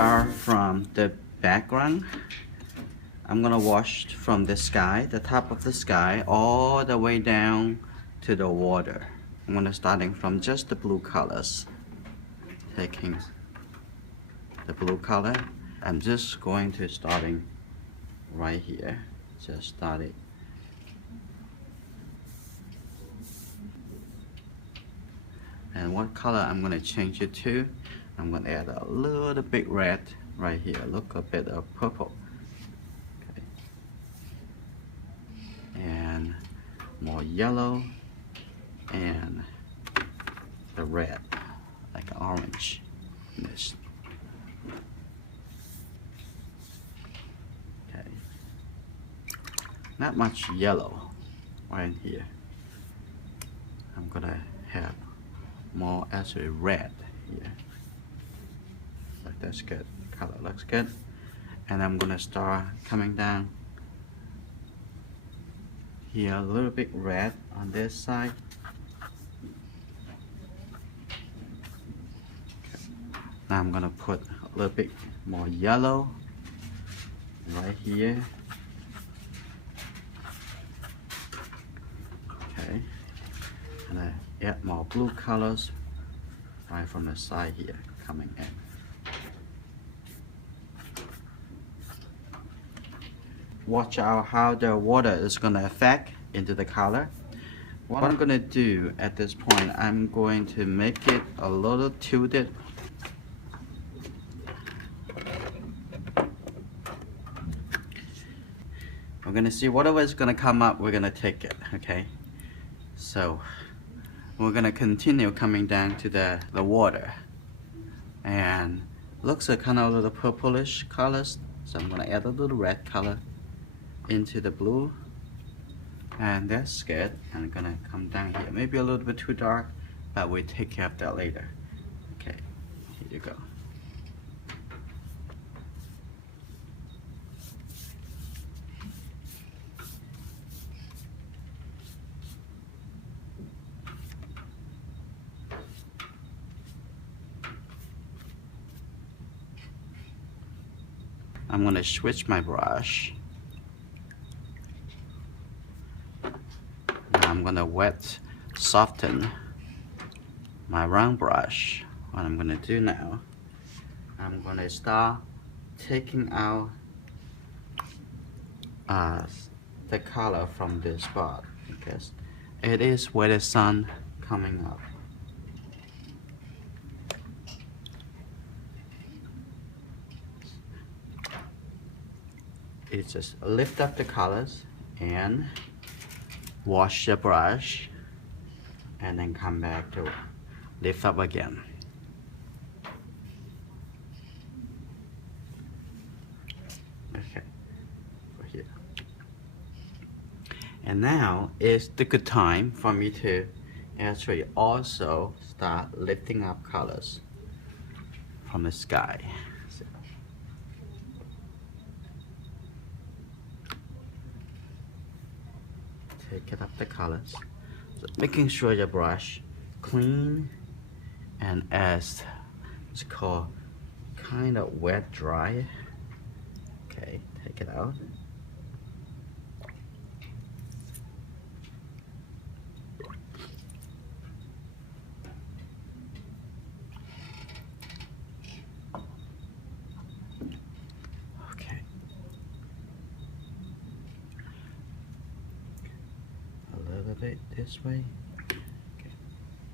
start from the background. I'm gonna wash from the sky, the top of the sky, all the way down to the water. I'm gonna starting from just the blue colors. Taking the blue color, I'm just going to starting right here. Just start it. And what color I'm gonna change it to? I'm gonna add a little bit red right here. Look, a bit of purple. Okay. And more yellow and the red, like orange. This. Okay. Not much yellow right here. I'm gonna have more actually red here. Like that's good. The color looks good. And I'm gonna start coming down here a little bit red on this side. Okay. Now I'm gonna put a little bit more yellow right here. Okay. And I add more blue colors right from the side here coming in. Watch out how the water is going to affect into the color. What I'm going to do at this point, I'm going to make it a little tilted. We're going to see whatever is going to come up, we're going to take it, okay? So we're going to continue coming down to the water. And looks like kind of a little purplish colors. So I'm going to add a little red color into the blue, and that's good. And I'm gonna come down here, maybe a little bit too dark, but we'll take care of that later. Okay, here you go. I'm gonna switch my brush. I'm gonna soften my round brush. What I'm gonna do now, I'm gonna start taking out the color from this spot because it is where the sun coming up. It just lift up the colors and wash the brush and then come back to lift up again. Okay, for here. And now is the good time for me to actually also start lifting up colors from the sky. Take up the colors, so making sure your brush clean and as it's called kind of wet dry. Okay, take it out. This way. Okay.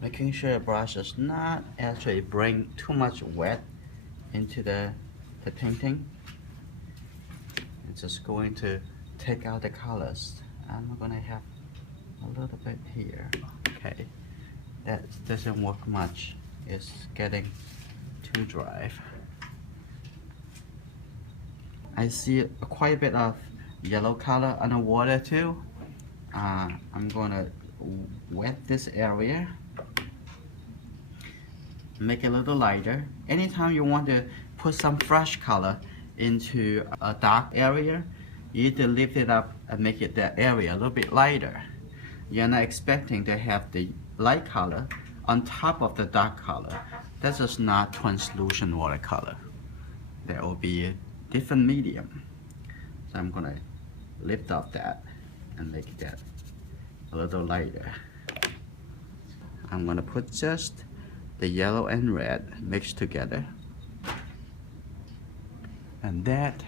Making sure your brush does not actually bring too much wet into the painting. It's just going to take out the colors. I'm gonna have a little bit here. Okay, that doesn't work much. It's getting too dry. I see quite a bit of yellow color on the water too. I'm gonna wet this area, make it a little lighter. Anytime you want to put some fresh color into a dark area, you need to lift it up and make it that area a little bit lighter. You're not expecting to have the light color on top of the dark color. That's just not translucent watercolor. there will be a different medium. So I'm gonna lift off that and make that a little lighter. I'm gonna put just the yellow and red mixed together, and that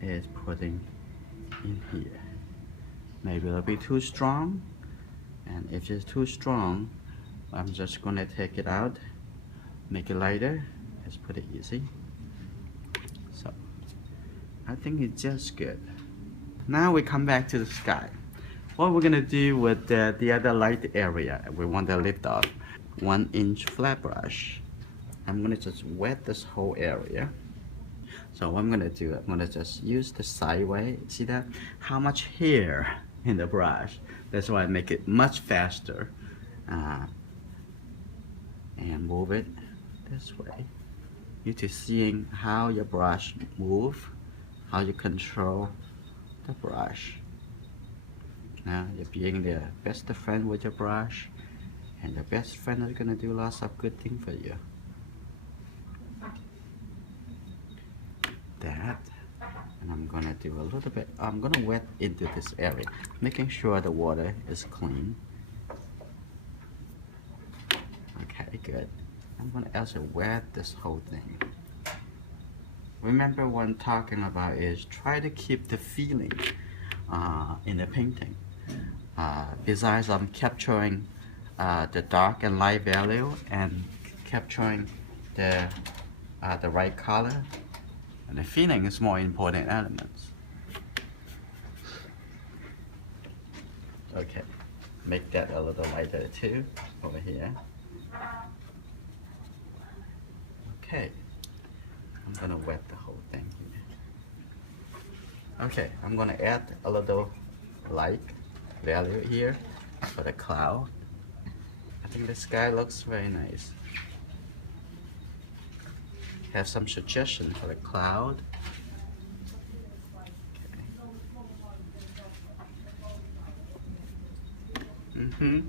is putting in here. Maybe it'll be too strong, and if it's too strong, I'm just gonna take it out, make it lighter. Let's put it easy. So I think it's just good. Now we come back to the sky. What we're gonna do with the other light area, we want to lift off. 1-inch flat brush. I'm gonna just wet this whole area. So what I'm gonna do, I'm gonna just use the sideways. See that? How much hair in the brush? That's why I make it much faster. And move it this way. You're just seeing how your brush move, how you control the brush. Now you're being the best friend with your brush, and your best friend is gonna do lots of good things for you. That, and I'm gonna do a little bit, I'm gonna wet into this area, making sure the water is clean. Okay, good. I'm gonna also wet this whole thing. Remember what I'm talking about is try to keep the feeling in the painting. Besides I'm capturing the dark and light value and capturing the right color, and the feeling is more important elements. Okay, make that a little lighter too over here. Okay, I'm gonna wet the whole thing here. Okay, I'm gonna add a little light value here for the cloud. I think the sky looks very nice. Have some suggestion for the cloud. Okay.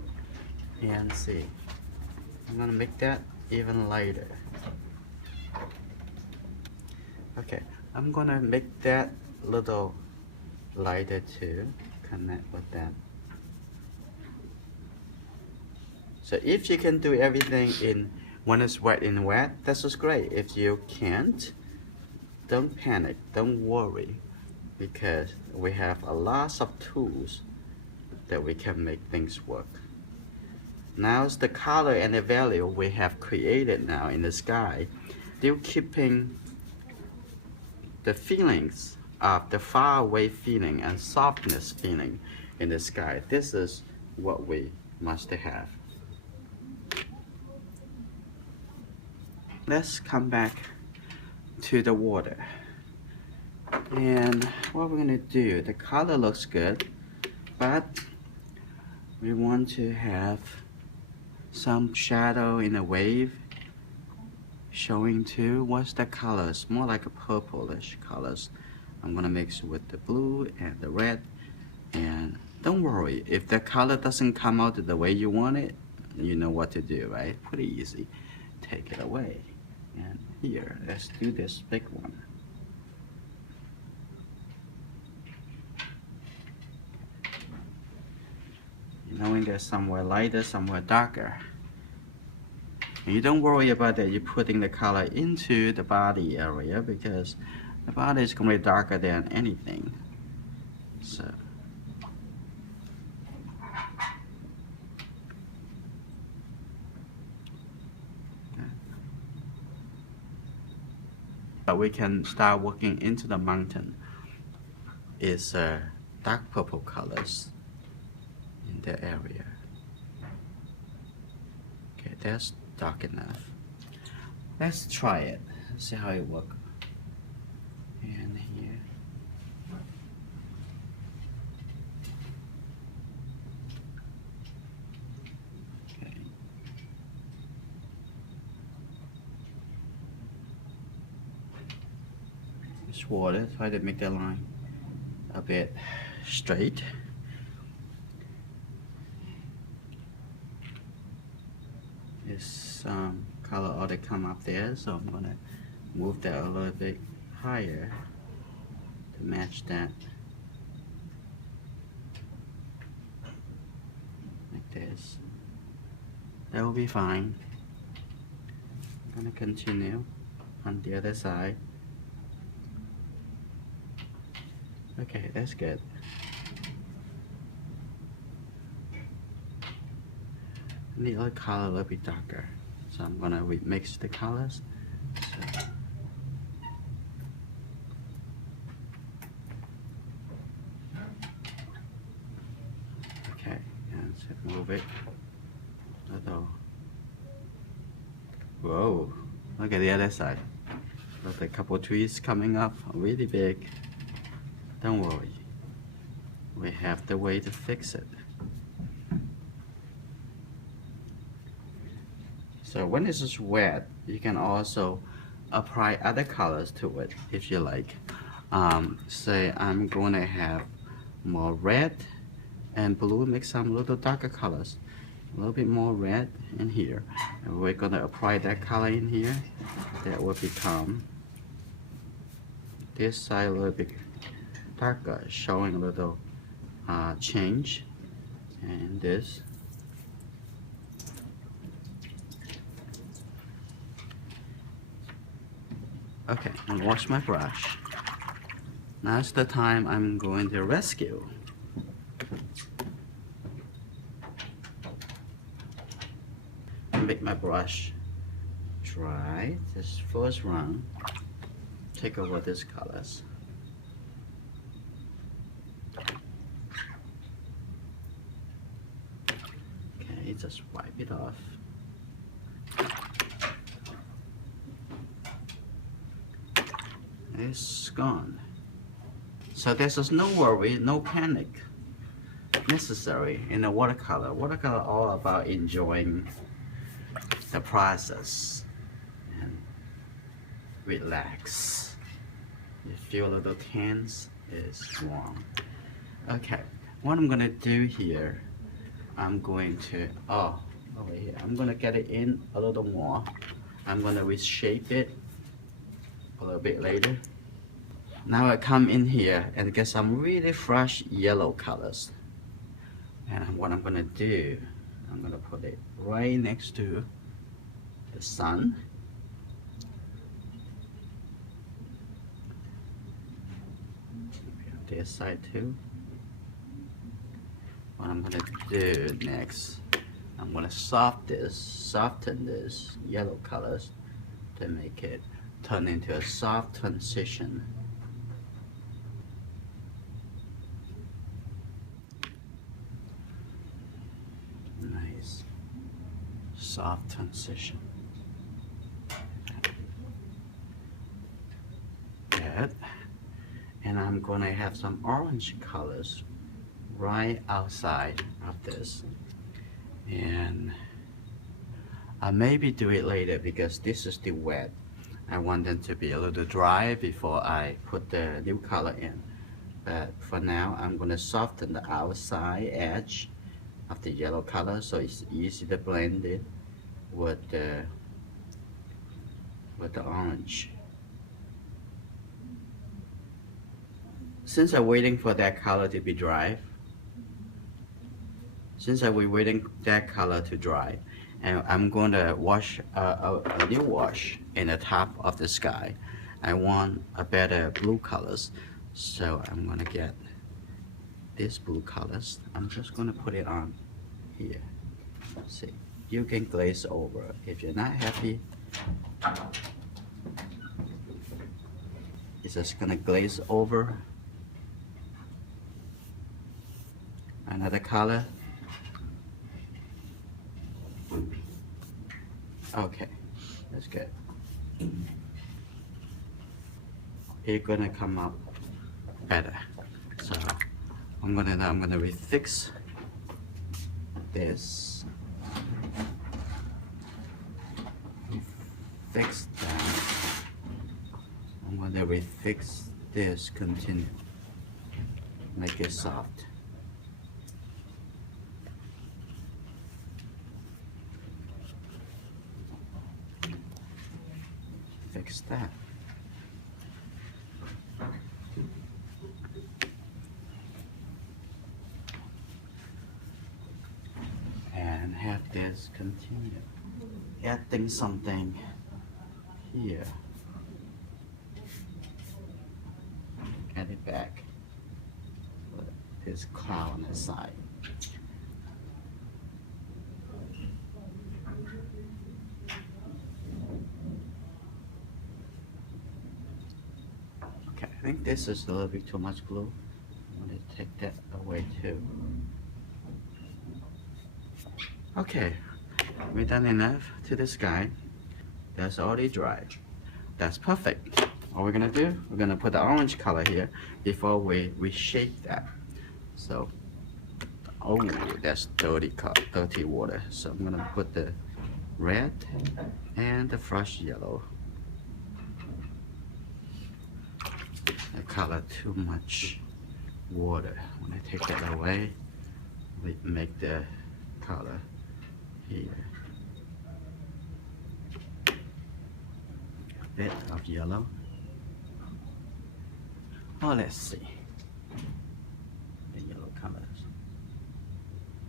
And see, I'm gonna make that even lighter. Okay, I'm gonna make that little lighter too. Connect with that. So if you can do everything in when it's wet in wet, that's just great. If you can't, don't panic, don't worry, because we have a lot of tools that we can make things work. Now it's the color and the value we have created now in the sky, still keeping the feelings of the far away feeling and softness feeling in the sky. This is what we must have. Let's come back to the water. And what we're gonna do, the color looks good, but we want to have some shadow in the wave showing too. What's the colors? More like a purplish colors. I'm gonna mix with the blue and the red. And don't worry, if the color doesn't come out the way you want it, you know what to do, right? Pretty easy. Take it away. And here, let's do this big one. Knowing there's somewhere lighter, somewhere darker. And you don't worry about that. You're putting the color into the body area because the body is going to be darker than anything. So. But we can start working into the mountain. It's dark purple colors in the area. Okay, that's dark enough. Let's try it. See how it works. And here. Okay. Just water. Try to make the line a bit straight. There's some color already come up there, so I'm gonna move that a little bit higher to match that. Like this. That will be fine. I'm gonna continue on the other side. Okay, that's good. I need the color a little bit darker, so I'm gonna mix the colors. So, okay, and so move it. Little. Whoa! Look at the other side. Look, a couple trees coming up, really big. Don't worry, we have the way to fix it. So when this is wet, you can also apply other colors to it if you like. Say I'm going to have more red and blue, mix some little darker colors. A little bit more red in here. And we're going to apply that color in here. That will become this side a little bit darker, showing a little change. And this. Okay, I'll wash my brush. Now's the time I'm going to rescue. Make my brush dry. This first run, take over these colors. Okay, just wipe it off. It's gone. So there's no worry, no panic necessary in the watercolor. Watercolor all about enjoying the process and relax. You feel a little tense, it's warm. Okay, what I'm gonna do here, I'm going to, over here, I'm gonna get it in a little more. I'm gonna reshape it a little bit later. Now I come in here and get some really fresh yellow colors. And what I'm gonna do, I'm gonna put it right next to the sun. This side too. What I'm gonna do next, I'm gonna soften this yellow colors to make it turn into a soft transition. Nice soft transition. Good. And I'm gonna have some orange colors right outside of this, and I'll maybe do it later because this is still wet. I want them to be a little dry before I put the new color in. But for now, I'm gonna soften the outside edge of the yellow color so it's easy to blend it with the orange. Since I'm waiting for that color to be dry, and I'm going to wash a new wash in the top of the sky. I want a better blue colors, so I'm going to get this blue colors. I'm just going to put it on here. See, you can glaze over if you're not happy. It's just going to glaze over. Another color. Okay, that's good. It's gonna come up better. So I'm gonna refix this. Refix that. I'm gonna refix this. Continue. Make it soft. Fix that. continue adding something here. Add it back. Put this cloud on the side. Okay, I think this is a little bit too much glue. I'm going to take that away too. Okay, we've done enough to this guy. That's already dry. That's perfect. What we're gonna do, we're gonna put the orange color here before we shape that. So, oh, that's dirty water. So I'm gonna put the red and the fresh yellow. I color too much water. When I take that away, we make the color here. A bit of yellow. Oh, let's see the yellow colors.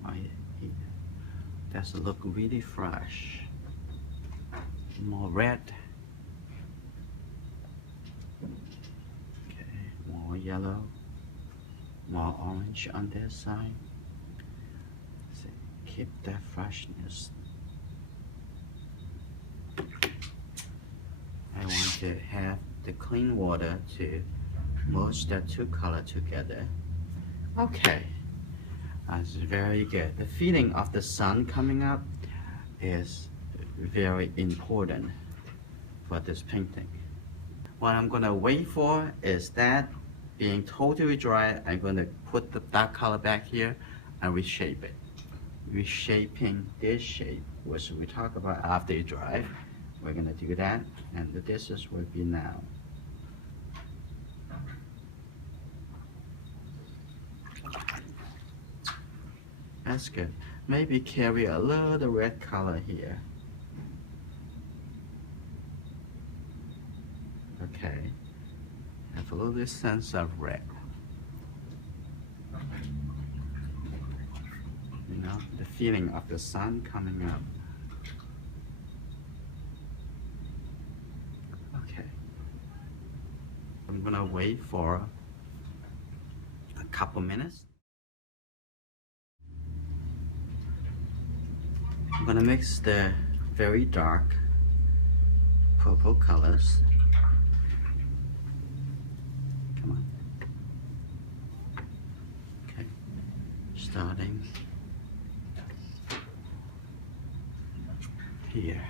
Right here. That's look really fresh. More red. Okay, more yellow. More orange on this side. So keep that freshness. I want to have the clean water to merge the two colors together. Okay, that's very good. The feeling of the sun coming up is very important for this painting. What I'm gonna wait for is that being totally dry. I'm gonna put the dark color back here and reshape it. Reshaping this shape, which we talk about after it dry. We're gonna do that, and the distance will be now. That's good. Maybe carry a little red color here. Okay. Have a little sense of red. You know, the feeling of the sun coming up. Okay. I'm gonna wait for a couple minutes. I'm gonna mix the very dark purple colors. Come on. Okay. Starting here.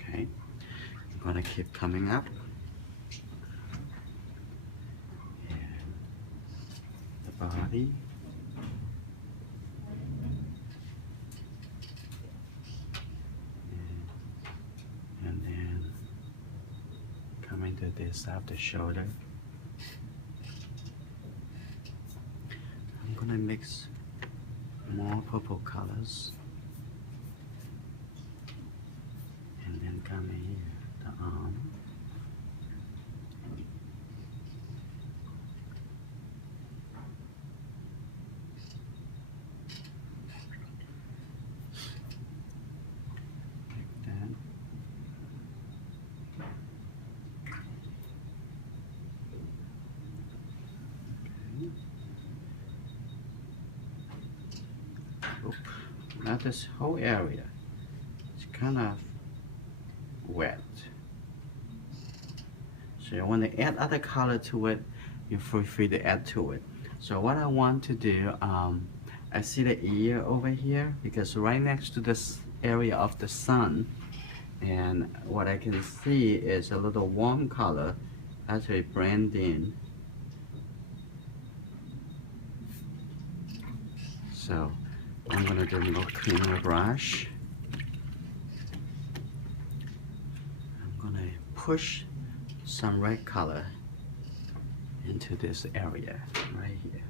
Okay, I'm gonna keep coming up. And the body. And then coming to this after shoulder. I'm gonna mix more purple colors. And then come here, the arm. Like that. Okay. Oop. Now this whole area is kind of wet. So you want to add other color to it, you feel free to add to it. So what I want to do, I see the ear over here because right next to this area of the sun, and what I can see is a little warm color actually blend in. So I'm gonna do a little cleaner brush. I'm gonna push some red color into this area right here.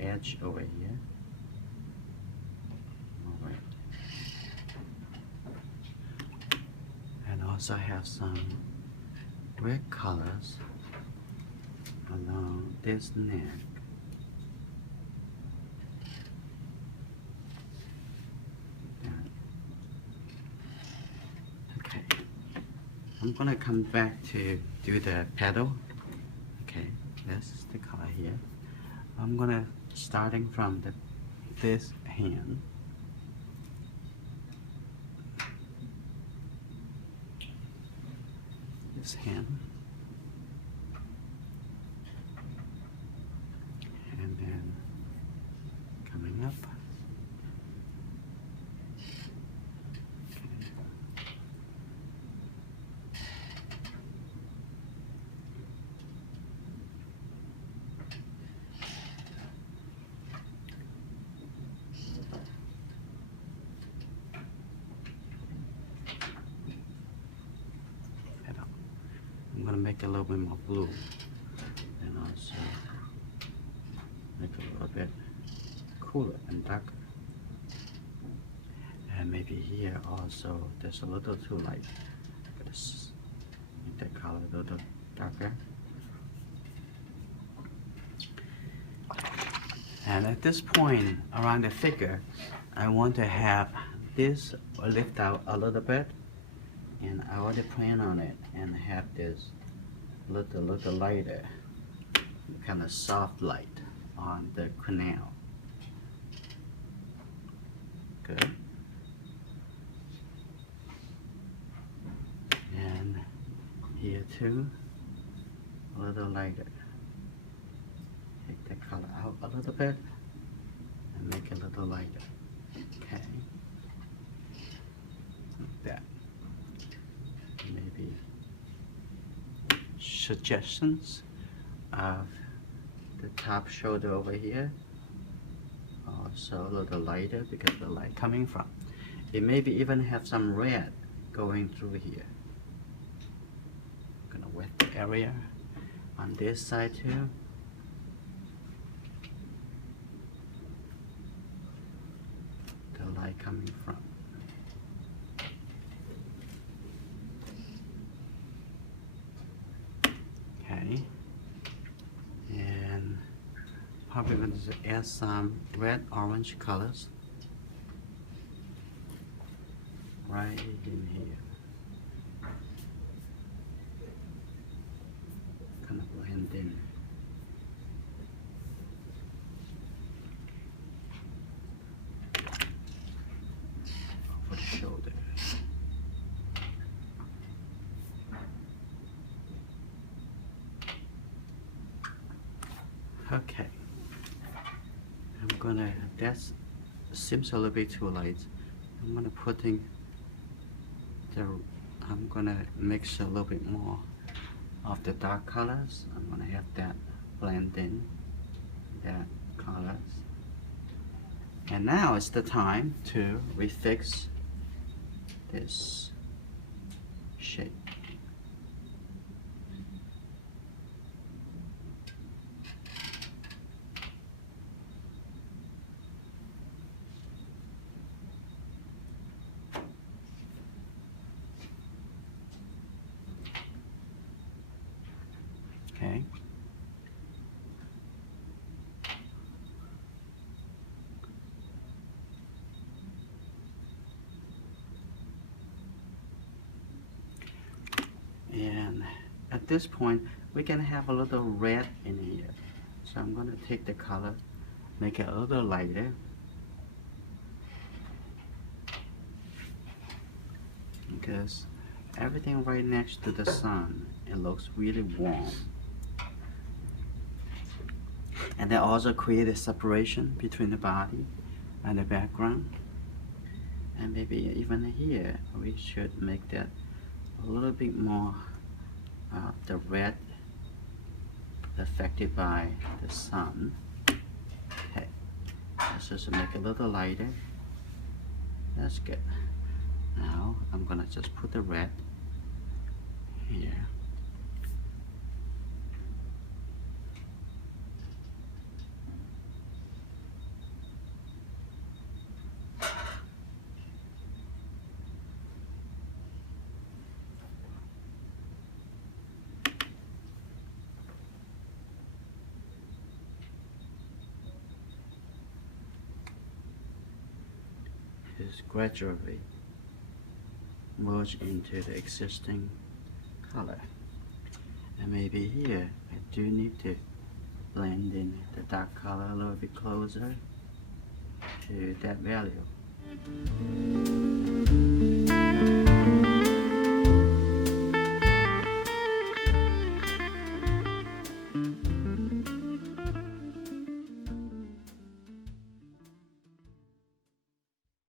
edge over here. Alright. And also have some red colors along this neck. Okay. I'm gonna come back to do the petal. Okay, this is the color here. I'm gonna starting from this hand. This hand. And then coming up. I'm gonna make a little bit more blue and also make a little bit cooler and darker. And maybe here also there's a little too light. Let's make that color a little darker. And at this point around the figure, I want to have this lift out a little bit. And I already plan on it and have this little lighter, kind of soft light on the canal. Good. And here too, a little lighter. Take the color out a little bit and make it a little lighter. Okay. Like that. Maybe suggestions of the top shoulder over here, also a little lighter because the light coming from it. Maybe even have some red going through here. I'm gonna wet the area on this side too. The light coming from. Okay, and probably going to add some red orange colors right in here, kind of blend in. Over the shoulder. Okay, I'm gonna, that seems a little bit too light. I'm gonna I'm gonna mix a little bit more of the dark colors. I'm gonna have that blend in, that colors. And now it's the time to refix this shape. Okay. And at this point, we can have a little red in here. So I'm going to take the color, make it a little lighter. Because everything right next to the sun, it looks really warm. And that also creates a separation between the body and the background. And maybe even here, we should make that a little bit more the red affected by the sun. Okay, let's just make it a little lighter. That's good. Now I'm gonna just put the red here. is gradually merge into the existing color. And maybe here I do need to blend in the dark color a little bit closer to that value.